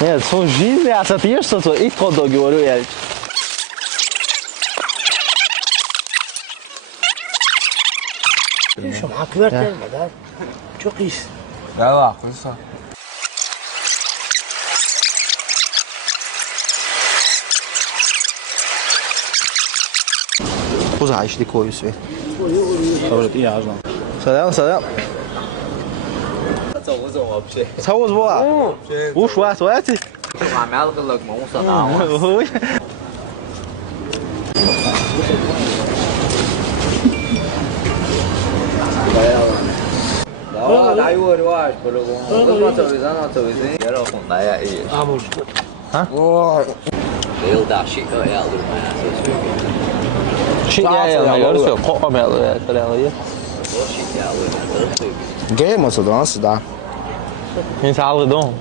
Нет, сон жизни, а ты ешь что-то, и хот-дог говорю я. Şu hakvet gelmeden çok iyisin. Ya haklısın. Uzağa koyu sve. Dobro, i ja znam. Sada. Sao vô à? Ủa sao vậy? Mà mẹ cái lực mà không sợ nào. Ôi. Đó, đây vừa rồi, vừa rồi. Nó chơi gì? Cái đó không đái à? Amor. Hả? Đều đã shit rồi à, luôn mà. Shit ya, mày có sửa khó mẹ rồi, cái này rồi. Shit ya, luôn mà. Game olsa da nasıl da? Quem sabe, Dom?